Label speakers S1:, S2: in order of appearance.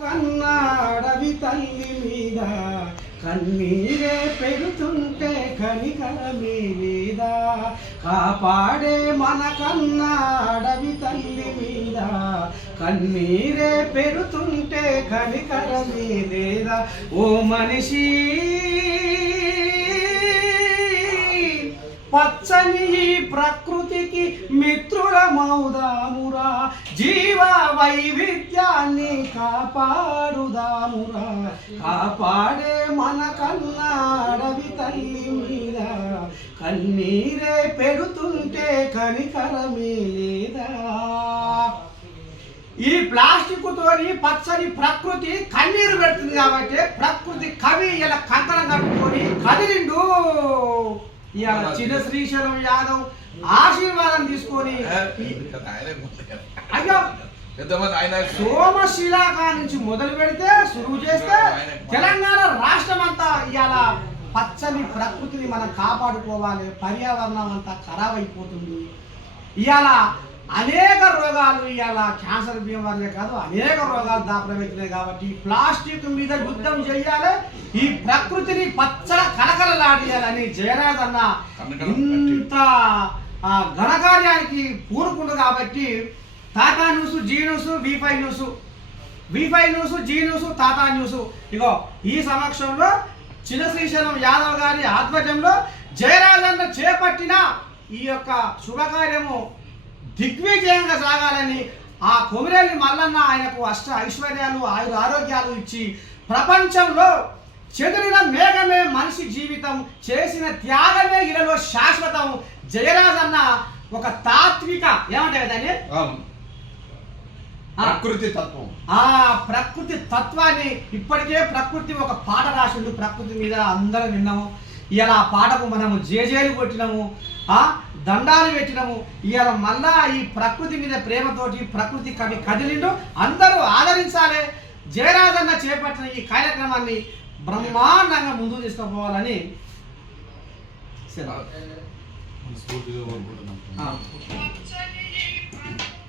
S1: కన్నాడవి తల్లి మీద కన్నీరే పెడుతుంటే కనికరమే మీద. కాపాడే మన కన్నాడవి తల్లి మీద కన్నీరే పెడుతుంటే కనికరమే లేదా ఓ మనిషి పచ్చని ప్రకృతికి ప్రకృతికి మిత్రులమౌదామురా జీవా వైవిధ్యాన్ని కాపాడుదామురా కాపాడే మన కన్నాడవి తల్లి మీద. కన్నీరే పెడుతుంటే కనికరమే లేదా. ఈ ప్లాస్టిక్ తోని పచ్చని ప్రకృతి కన్నీరు పెడుతుంది కాబట్టి ప్రకృతి కవి ఇలా కంకణం కట్టుకొని కదిలిండు. ఇవాళ చిన్న శ్రీశైలం యాదవ్ ఆశీర్వాదం తీసుకొని అయ్యో
S2: ఎంతమంది? ఆయన
S1: సోమశిలాకా నుంచి మొదలు పెడితే సురువు చేస్తే తెలంగాణ రాష్ట్రం అంతా ఇవాళ పచ్చని ప్రకృతిని మనం కాపాడుకోవాలి పర్యావరణం అంతా ఖరాబ్ అయిపోతుంది. ఇవాళ అనేక రోగాలు ఇవాళ క్యాన్సర్ బియ్యం వల్లే కాదు అనేక రోగాలు దాపరమెత్తున్నాయి కాబట్టి ప్లాస్టిక్ మీద యుద్ధం చేయాలి ఈ ప్రకృతిని పచ్చల కలకలలాడియాలని జయరాజ్ అన్న ఇంత ఘనకార్యానికి పూనుకుండు కాబట్టి తాతా news Zee news V five news. V five news Zee news తాతా న్యూస్. ఇగో ఈ సమక్షంలో చిన్న శ్రీశైలం యాదవ్ గారి ఆధ్వర్యంలో జయరాజన్న చేపట్టిన ఈ యొక్క శుభకార్యము దిగ్విజయంగా సాగాలని ఆ కొమిరెల్లి మల్లన్న ఆయనకు అష్ట ఐశ్వర్యాలు ఆయుర ఆరోగ్యాలు ఇచ్చి ప్రపంచంలో చెదిరిన మేఘమే మనిషి జీవితం చేసిన త్యాగమే ఇలలో శాశ్వతం. జయరాజన్న ఒక తాత్విక ఏమంటారు దాన్ని?
S2: ప్రకృతి తత్వం.
S1: ఆ ప్రకృతి తత్వాన్ని ఇప్పటికే ప్రకృతి ఒక పాట రాసిండు. ప్రకృతి మీద అందరం విన్నాము. ఇవాళ ఆ పాటకు మనము జేజేలు కొట్టినాము. ఆ దండాలు పెట్టినాము. ఇవాళ మళ్ళా ఈ ప్రకృతి మీద ప్రేమతోటి ప్రకృతి కవి కదిలిండు. అందరూ ఆదరించాలి. జయరాజన్న చేపట్టిన ఈ కార్యక్రమాన్ని బ్రహ్మాండంగా ముందుకు తీసుకుపోవాలని సెలవు.